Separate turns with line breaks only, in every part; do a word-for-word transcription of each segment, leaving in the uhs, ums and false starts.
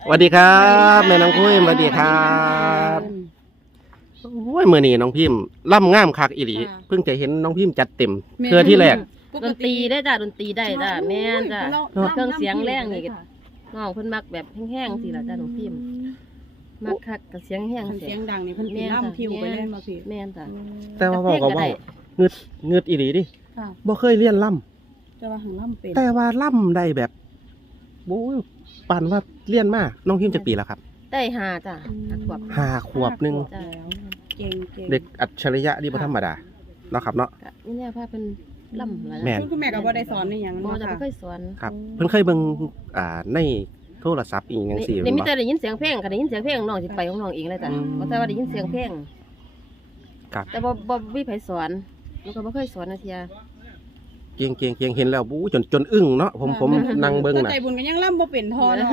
สวัสดีครับแม่น้องพิมพ์สวัสดีครับโอ้ยเมื่อนี้น้องพิมพ์ล่ำง่ามคักอีหลีเพิ่งจะเห็นน้องพิมพ์จัดเต็มเพื่อที่แรก
ดนตรีได้จ้ะดนตรีได้จ้ะแม่นจ้ะเครื่องเสียงแรงนี่น้องเพิ่นมักแบบแห้งๆสิล่ะจ้ะน้องพิมพ์มักคักกับเสียงแห้ง
เสียงดังนี่เพิ่นล่ำทิวไปเล่นมาพี่
แม่นจ้ะ
แต่ว่าบอกก็ว่าเงืดเงืดอีหลีดิบ่เคยเรียนล่ำ
แต่ว่าหังล่ำเป็น
แต่ว่าล่ำได้แบบโอ้ยปานว่าเรียนมาน้องพิมพ์จะปีแล้วครับ
ได้ห้าจ้ะห้าขวบ
ห้าขวบนึง
เก่งๆ
เด็กอัจฉริยะนี่บ่ธรรมดาเนาะครับเนาะ
นี่แน่พาเพิ่นล่ำแล้ว
แม่น
คุณแม่ก็บ่ได้สอนนี่หยัง
บ่จ้ะบ่เคยสอน
ครับเพิ่นเคยเบิ่งอ่าในโทรศัพท์อีกจังซี่
ได้มีแต่ได้ยินเสียงเพลงค่ะได้ยินเสียงเพลงน้องสิไปของน้องเองเลยจ้ะบ่แต่ว่าได้ยินเสียงเพลง
ครับ
แต่บ่บ่มีไผสอนแล้วก็บ่เคยสอนนะเทีย
เกียงเกียงเกียงเห็นแล้วบู๊จนจนอึ้งเนาะผมผมนั่งเบิ่งน่ะ
ใจบุญก็ยังล่ำบ่เป็นทอเนาะ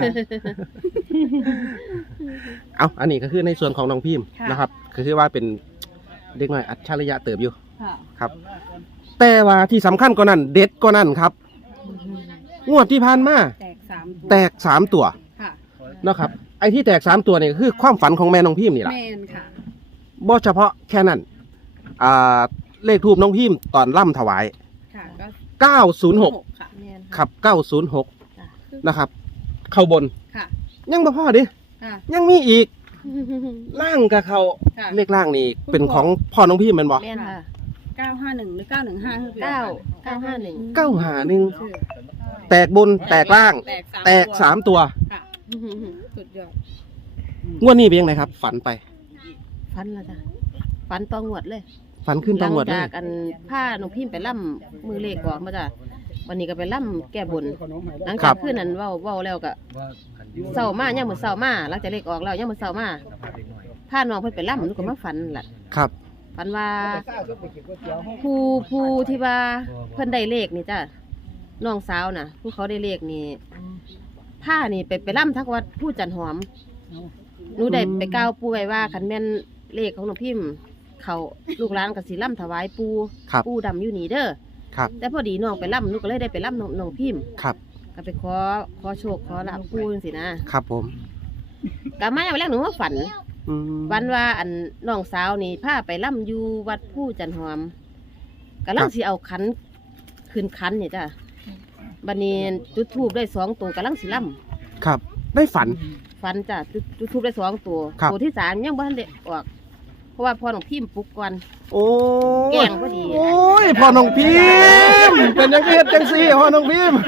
เอาอันนี้ก็คือในส่วนของน้องพิมพ์นะครับคือว่าเป็นเด็กน้อยอัจฉริยะเติบอยู่ครับแต่ว่าที่สำคัญกว่านั้นเด็ดกว่านั้นครับงวดที่ผ่านมา
แตกสาม
แตกสามตัวนะครับไอ้ที่แตกสามตัวนี่คือความฝันของแม่น้องพิมพ์นี่แหละ
แม่นค่ะ
บ่เฉพาะแค่นั้นอ่าเลขทูปน้องพิมพ์ตอนล่ำถวายเก้าศูนย์หกครับเก้าศูนย์หกนะครับเข้าบนยังบ่พอดิยังมีอีกล่างกับเขาเลขล่างนี่เป็นของพ่อน้องพิมพ์แม่นบ่
แม่นค่ะ
เก้าห้าหนึ่งหรือเก้าหนึ่งห้าคือ
เก้า เก้าห้าหนึ่ง
เก้าห้าหนึ่งแตกบนแตกล่างแตกสามตัว
สุดยอด
งวดนี้เป็นยังไงครับฝันไป
ฝันแล้วจ้ะฝันตองหวดเลย
ฝันขึ้นตองหวด
เลยหลังจากอันผ้าน้องพิมพ์ไปล่ำมือเลขก่อนมาจ้ะวันนี้ก็ไปล่ำแก้บนหลังจากคืนนั้นเว้าเว้าแล้วก็เศร้ามาย่ามมื้อเศร้ามาหลังจากเลขออกแล้วย่ามมื้อเศร้ามาผ้าน้องเพิ่นไปล่ำหนูก็มาฝันล่ะ
ครับ
ฝันว่าผู้ผู้ที่ว่าเพิ่นได้เลขนี่จ้ะน้องสาวน่ะผู้เขาได้เลขนี่ผ้านี่ไปไปล่ำทักวัดผู้จันหอมหนูได้ไปกล่าวปู่ไว้ว่าคันแม่นเลขของน้องพิมพ์เขาลูกหลานก็สิล่ำถวายปู่ปู่ดำอยู่นี่เด้อแต่พอดีน้องไปล่ำหนูก็เลยได้ไปล่ำน้องพิมพ์ก็ไปขอขอโชคขอลาบปู่จังซี่นะครับ
ผม
กลับมาอย่างแรกหนูว่าฝันฝันว่าอันน้องสาวนี่พาไปล่ำอยู่วัดผู้จันหอมกำลังสิเอาขันขึ้นขันเนี่ยจ้ะบัดนี้จุดธูปได้สองตัวกำลังสิล่
ำครับได้ฝัน
ฝันจ้ะจุดจุดธูปได้สองตัวตัวที่สามยังบ่ทันได้ออกเพราะว่าพ่อน้องพิมพ์ปลุกก่อน
โอ้
แก่งพอดี
โอ้ยพ่อน้องพิมพ์เป็นยังไงจังซี่พ่อน้องพิมพ์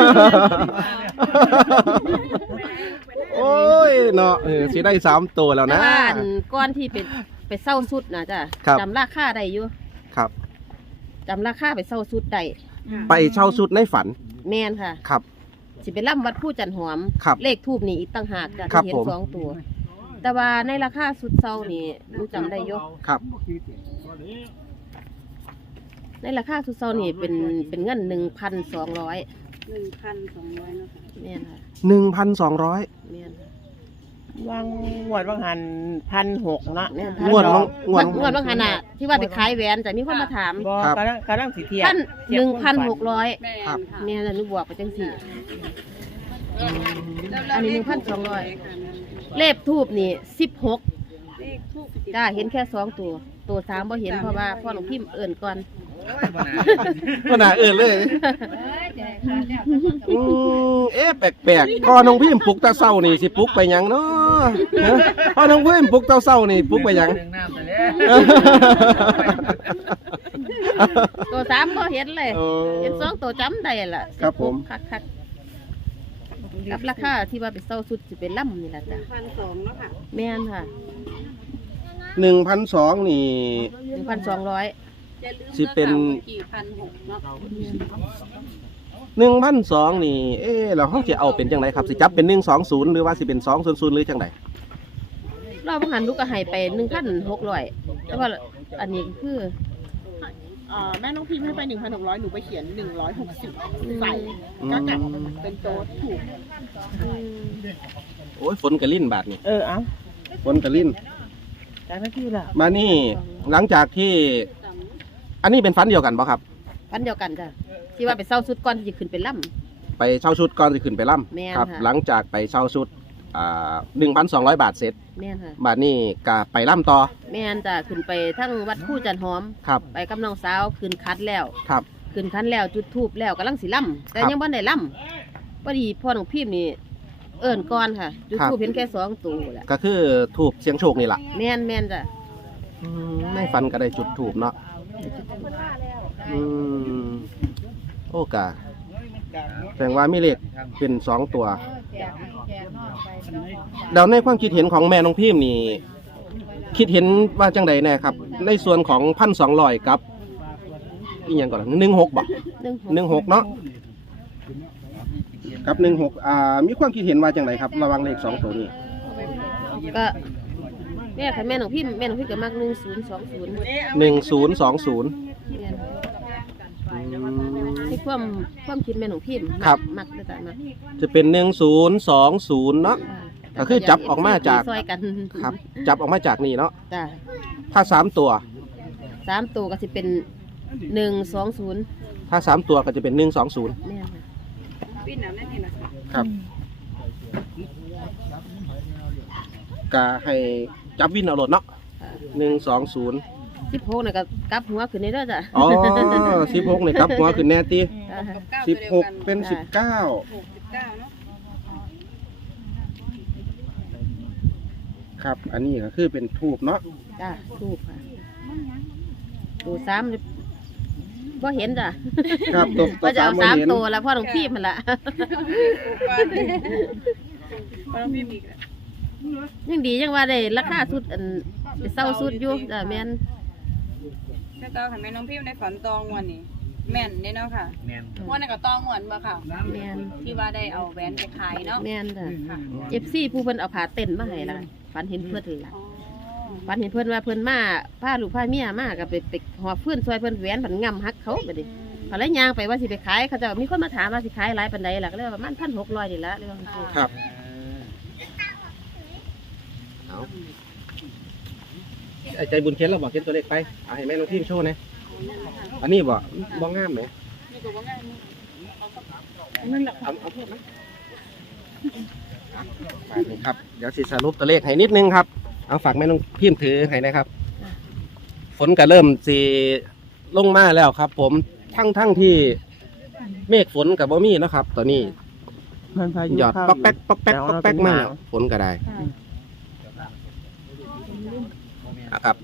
โอ้ยเนาะเออสิได้สามตัวแล้วนะ
แต่ว่าก้อนที่เป็นไปเศร้าสุดนะจ้ะจำราคาได้อยู่
ครับ
จำราคาไปเศร้าสุดได้
ไปเช่าสุดในฝัน
แม่นค่ะ
ครับ
สิเป็นล่ำวัดผู้จันหอมเลขทูบนี่อีกต่างหากจ้ะที่เห็นสองตัวแต่ว่าในราคาสุดเศร้านี่รู้จำได้อยู่
ครับ
ในราคาสุดเศร้านี่เป็นเป็นเงินหนึ่งพันสองร้อย
หนึ่งพันสองร้อยนะคะ
แม่นค่ะ
หนึ่งพันสองร้อย
แม่น
วางงวดวางหันพันหกเนาะ
งวด
งวดงวดวางหันอ่ะที่ว่าไปขายแหวนแต่มีคนมาถาม
กำลังกำลังสีเทีย
นหนึ่งพันหกร้อยเนี่ยนะนึกบวกไปจังสี่อันนี้หนึ่งพันสองร้อยเลขทูบนี่สิบหกจ้าเห็นแค่สองตัวตัวสามบ่เห็นเพราะว่าพ่อหลวงพิมพ์เอิ่นก่อน
ก็น่าเอิ่นเลยเอ๊ะแปลกๆพ่อน้องพิมพ์ปลุกตาเศร้านี่สิปลุกไปยังเนาะพ่อน้องพิมพ์ปลุกตาเศร้านี่ปลุกไปยัง
ตัวสามบ่เห็นเลยเห็นสองตัวจำได้ล่ะ
ครับผม
คักกับราคาที่ว่าไปเศร้าสุดสิเป็นล่ำนี่แหละจ้ะ
พันสองแล้วค่ะ
แม่นค่ะ
หนึ่งพันสองนี่
หนึ่งพันสองร้อย
สิเป็น
กี่พันหกเนาะ
หนึ่งพันสองนี่เออเราเขาจะเอาเป็นจังไรครับสิจับเป็นหนึ่งสองศูนย์หรือว่าสิเป็นสองศูนย์ศูนย์หรือจังไร
เราบังหันลูกก็ให้ไปหนึ่งพันหกร้อยแต่ว่าอันนี้คือ
แม่น้องพิมพ์ให้ไปหนึ่งพันหกร้อยหนูไปเขียนหนึ่งร้อยหกสิบใส่ก็กลับเป็นโต๊ะถูก
โอ้ยฝนกระลิ่นบาทนี่
เออเอา
ฝนกระลิ่น
จากนั้นที่ละ
มานี่หลังจากที่อันนี้เป็นฟันเดียวกันป่ะครับ
ฟันเดียวกันจ้ะที่ ที่ว่าไปเช่าชุดก่อนที่จะขึ้นไปล่ำ
ไปเช่าชุดก่อนจะขึ้นไปล่ำครับหลังจากไปเช่าชุดอ่าหนึ่งพันสองร้อยบาทเสร็จ
แม่นค่ะ
บาทนี้ก็ไปล่ำต่อ
แม่นจ้ะขึ้นไปทั้งวัดคู่จันหอม
ครับ
ไปกับน้องสาวขึ้นคัดแล้ว
ครับ
ขึ้นคันแล้วจุดทูบแล้วกำลังสิล่ำแต่
ครับ
ยังบ่ได้ล่ำพอดีพ่อน้องพิมพ์นี่เอิ้นก่อนค่ะ จุด
ครับ
ทูบเห็นแค่สองตัวแหละ
ก็คือถูกเสียงโชคนี่แหละ
แม่นแม่นจ้ะ
อืมในฝันก็ได้จุดถูกเนาะอืมโอ้กะแสดงว่ามีเลขเป็นสองตัวเดาในความคิดเห็นของแม่น้องพิมพ์นี่ คิดเห็นว่าจังใดแน่ครับ ในส่วนของพันสองร้อยกับอีกอย่างก่อนหนึ่งหกบ่
หนึ่ง
หนึ่งหกเนาะกับหนึ่งหกอ่ามีความคิดเห็นว่าจังใดครับ ระหวังเลขสองตัวนี้
ก็แม่ค่ะแม่น้องพิมพ์แม่น้องพิมพ์ก็มักหนึ่งศูนย์สองศูนย์
หนึ่งศูนย์สองศูนย์
ที่ความความคิดแม่น้องพิมพ์
ครับ
มักเลยจ้ะมัก
จะเป็นหนึ่งศูนย์สองศูนย์เนาะ ก็คือจับออกมาจาก
ซอยกัน
ครับ จับออกมาจากนี่เนาะ
จ้ะ
ถ้าสามตัว
สามตัวก็สิเป็นหนึ่งสองศูนย์
ถ้าสามตัวก็จะเป็นหนึ่งสองศูนย์
แม่นค่ะ
ครับก็ให้จับวินเอาโหลดเนาะหนึ่งสองศูนย์
สิบหกน่ะก็กลับหัวขึ้นนี่เด้อจ้ะ
อ๋อสิบหกเนี่ยครับหัวขึ้นแน่ตี
จ้ะ
สิบหกเป็นสิบเก้าครับ อันนี้ก็คือเป็นทูบเนาะ
จ้ะถูกค่ะตัวสามบ่เห็นจ้ะ
ครับตัวตัว
ว่าจะ
สาม
เอา
โม
สาม
เห็น
ตัวแล้วพ่อน้องพิมพ์มันละ ยังดียังว่าได้ราคาสุดอันไปเศร้าสุดอยู่จ้ะแม่น
ก็ต่อค่ะแม่น้องพิมพ์ในฝันตองวันนี้แม่นเนี่ยเนาะค่ะแม่นวันนี้ก็ตองวันบ่ค่ะ
แม่น
ที่ว่าได้เอาแหวนไปขายเนาะ
แม่นจ้ะเอฟซีผู้เพิ่นเอาขาเต้นมาให้ละฝันเห็นเพื่อนละ
อ๋อ
ฝันเห็นเพิ่นว่าเพิ่นมาพาลูกพาเมียมาก็ไปไปหอบเพื่อนซอยเพิ่นแหวนผันงำฮักเขาไปดิพอแล้วย่างไปว่าสิไปขายเขาจะมีคนมาถามว่าสิขายหลายปานใดล่ะก็เลยว่าประมาณพันหกร้อยนี่ละเรื่องนี้
ครับเอาไอ้ใจบุญเขียนเราบอกเขียนตัวเลขไปเอาให้แม่น้องพิมพ์โชว์หนะอันนี้บ่บ่งามไหม
นี่ก็ว่าง่ายนี่
นั่นแหละเอาเอาโทษนะอ่ะนี่ครับ เดี๋ยวสิสรุปตัวเลขให้นิดนึงครับ เอาฝากแม่น้องพิมพ์ถือให้นะครับ ฝนก็เริ่มสีลงมาแล้วครับ ผมทั้งทั้งที่เมฆฝนกับบ่มีนะครับ ตอนนี้
มันพายุ
หยอด
เข้า
ป๊อกแป๊กป๊อกแป๊ก
แต่
ป๊อก
ว่า
แป๊ก
เป็น
มา
หนาว
แล้วฝนก็ได้นะครับ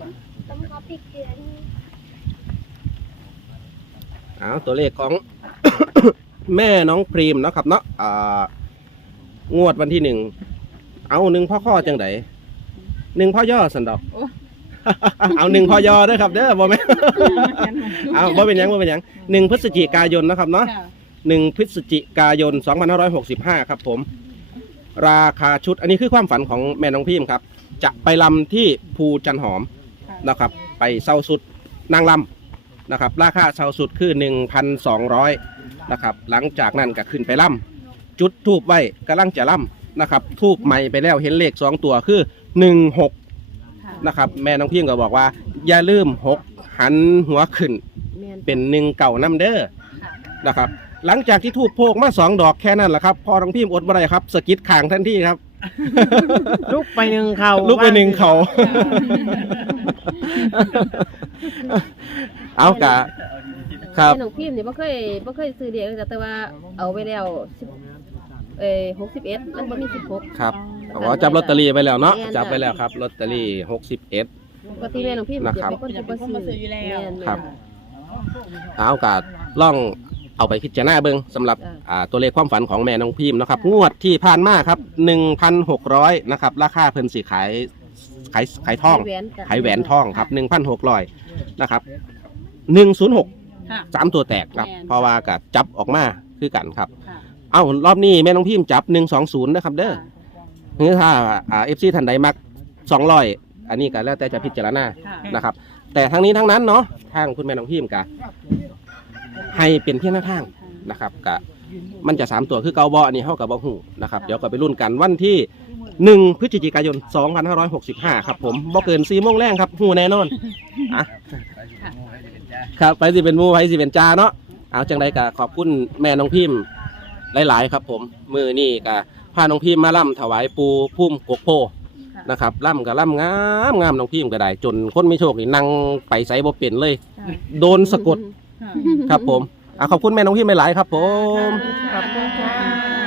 เอาตัวเลขของ แม่น้องพรีมเนาะครับเนาะอ่างวดวันที่หนึ่งเอาหนึ่งพ่อข้อจังไดหนึ่งพ่อย่อสันดอก เอาหนึ่งพ่อย่อเด้อครับเด้อบ่แม่น เอาบ่เป็นหยังบ่เป็นหยังหนึ่งพฤศจิกายนนะครับเนาะ
ค่ะ
หนึ่งพฤศจิกายนสองพันห้าร้อยหกสิบห้าครับผม ราคาชุดอันนี้คือความฝันของแม่น้องพิมพ์ครับ จะไปลำที่ภูจันหอมนะครับ ไปเซาสุดนางลำนะครับ ราคาเซาสุดคือหนึ่งพันสองร้อยนะครับ หลังจากนั้นก็ขึ้นไปลำจุดทูบไว้กำลังจะลำนะครับ ทูบใหม่ไปแล้วเห็นเลขสองตัวคือหนึ่งหกนะครับ แม่น้องพิมพ์ก็บอกว่า อย่าลืมหกหันหัวขึ้น
แม่น
เป็นหนึ่งเก่าน้ำเด้อนะครับ หลังจากที่ทูบโพกมาสองดอกแค่นั้นแหละครับพอน้องพิมพ์อดบ่ได้ครับสะกิดข่างทันทีครับ
ลุกไปหนึ่งเขา
ลุกไปหนึ่งเขา เอากะครับ
แม่น้องพิมพ์นี่บ่เคยบ่เคยซื้อเดียวจ้ะแต่ว่าเอาไว้แล้วสิบเอ้หกสิบเอ็ดมันบ่มีสิบหก
ครับอ๋อจับลอตเตอรี่ไปแล้วเนาะ
แม่น
จับไปแล้วครับลอตเตอรี่หกสิบเอ็ด
ปกติแม่น้องพิมพ์
นะ
จะ
ครับ
เป็นคนที่บ่ซื้ออยู่แล้ว
ครับ เอากะล่องเอาไปพิจารณาเบิ่งสำหรับอ่าตัวเลขความฝันของแม่น้องพิมพ์นะครับ งวดที่ผ่านมาครับ หนึ่งพันหกร้อย นะครับ ราคาเพิ่นสิขายขายขายทอง
ขายแหวนจ้ะ
ขายแหวนทองครับ หนึ่งพันหกร้อย นะครับ หนึ่งศูนย์หก
ค่ะ
สามตัวแตกครับ
แม่น
เพราะว่ากับจับออกมาคือกันครับ
ค่ะ
เอ้ารอบนี้แม่น้องพิมพ์จับหนึ่งสองศูนย์นะครับเด้อคือถ้าอ่าเอฟซีทันใดมักสองร้อยอันนี้ก็แล้วแต่จะพิจารณา
ค่ะ
นะครับ แต่ทั้งนี้ทั้งนั้นเนาะทางคุณแม่น้องพิมพ์กะให้เป็นเพียงหน้าทางนะครับกะมันจะสามตัวคือเกาบออันนี้เท่ากับบอหูนะครับเดี๋ยวก็ไปรุ่นกันวันที่หนึ่งพฤศจิกายนสองพันห้าร้อยหกสิบห้าครับผมบ่เกินสี่โมงแรงครับหูแน่นอนอ่ะครับไปสิเป็นหมูไปสิเป็นจาเนาะเอาจังใดกะขอบคุณแม่น้องพิมพ์หลายๆครับผมมือนี่กะพาน้องพิมพ์มาล่ำถวายปูพุ่มกกโพนะครับล่ำกับล่ำงามงามน้องพิมพ์ก็ได้จนคนไม่โชคนี่นั่งไปไสบ่เป็นเลย โดนสะกด
ค่ะ
ครับผมอ่ะขอบคุณแม่น้องพิมพ์หลายๆครับผม
ขอบคุณค่ะ